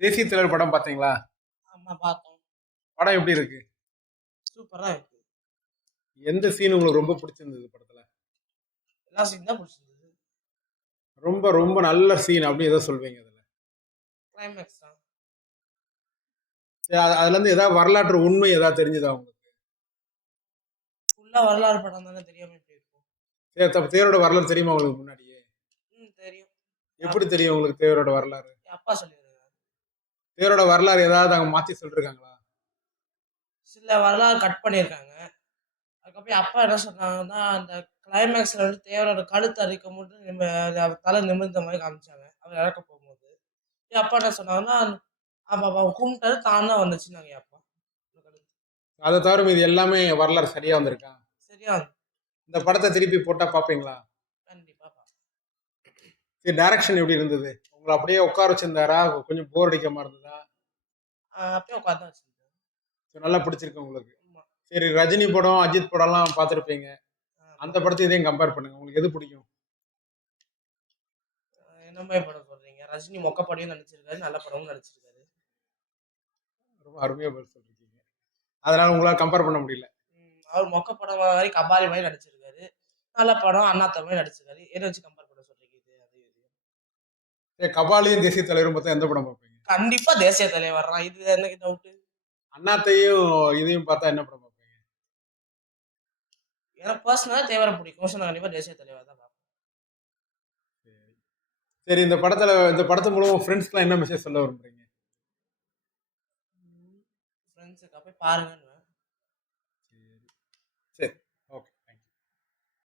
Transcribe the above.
தேசிய தலைவர் படம் பார்த்தீங்களா ஆமா பார்த்தோம் படம் எப்படி இருக்கு? சூப்பரா இருக்கு. எந்த சீன் உங்களுக்கு ரொம்ப பிடிச்சிருந்தது படத்துல? எல்லா சீன் தான் பிடிச்சிருந்தது. ரொம்ப ரொம்ப நல்ல சீன் அப்படி ஏதோ சொல்வீங்க அதுல. கிளைமேக்ஸ் தான் சரி, அது- அதுல இருந்து ஏதாவது வரலாற்று உண்மை ஏதாவது தெரிஞ்சதா உங்களுக்கு? ஃபுல்லா வரலாறு படம் தானே தெரியாம எப்படி இருக்கும்? சரி, தப்ப தேரோட வரலாறு தெரியுமா உங்களுக்கு முன்னாடியே? ம் தெரியும். எப்படி தெரியும் உங்களுக்கு தேரோட வரலாறு? என் அப்பா சொல்லியிருக்காரு தேரோட வரலாறு ஏதாவது அங்க மாத்தி சொல்லிருக்காங்களா? சில வரலாறு கட் பண்ணியிருக்காங்க அதுக்கப்புறம் அப்பா என்ன சொன்னாங்கன்னா அந்த கிளைமேக்ஸ்ல வந்து தேவரோட கழுத்து அரிக்கும் போது நிம்ம அவர் தலை நிமிர்ந்த மாதிரி காமிச்சாங்க. அவர் இறக்க போகும்போது. என் அப்பா என்ன சொன்னாங்கன்னா ஆமா அப்பா கும்பிட்டாரு தானா வந்துச்சுன்னாங்க என் அப்பா. அதை தவிர இது எல்லாமே வரலாறு சரியா வந்திருக்கா? சரியா இந்த படத்தை திருப்பி போட்டா பாப்பீங்களா? கண்டிப்பா பாப்பேன். சரி டைரக்ஷன் எப்படி இருந்தது? உங்களை அப்படியே உட்கார வச்சிருந்தாரா? கொஞ்சம் போர் அடிக்க மாதிரி இருந்ததா? அப்பயே உட்காந்து வச்சிருந்தேன் சரி, நல்லா பிடிச்சிருக்கு உங்களுக்கு. சரி ரஜினி படம் அஜித் படம்லாம் பார்த்துருப்பீங்க. அந்த படத்தை இதையும் கம்பேர் பண்ணுங்க. உங்களுக்கு எது பிடிக்கும்? என்ன மாதிரி படம் சொல்றீங்க? ரஜினி மொக்க படையும் நடிச்சிருக்காரு நல்ல படமும் நடிச்சிருக்காரு. ரொம்ப அருமையா பதில் சொல்லிருக்கீங்க. அதனால உங்களால கம்பேர் பண்ண முடியல. அவர் மொக்க படம் மாதிரி கபாலி மாதிரி நடிச்சிருக்காரு. நல்ல படம் அண்ணாத்த மாதிரி நடிச்சிருக்காரு. எதை வச்சு கபாலியும் தேசிய தலைவரும் பார்த்தா எந்த படம் பார்ப்பீங்க? கண்டிப்பா தேசிய தலைவர் தான். இது எனக்கு டவுட் அண்ணாத்தையும் இதையும் பார்த்தா என்ன படம் பார்ப்பீங்க? எனக்கு பர்சனலா தேவரை பிடிக்கும். நான் கண்டிப்பா தேசிய தலைவர் தான் பார்ப்பேன். சரி இந்த படத்துல இந்த படத்து மூலமா ஃப்ரெண்ட்ஸ்லாம் என்ன மெசேஜ் சொல்ல விரும்புறீங்க? ஃப்ரெண்ட்ஸுக்கு போய் பாருங்க சரி சரி.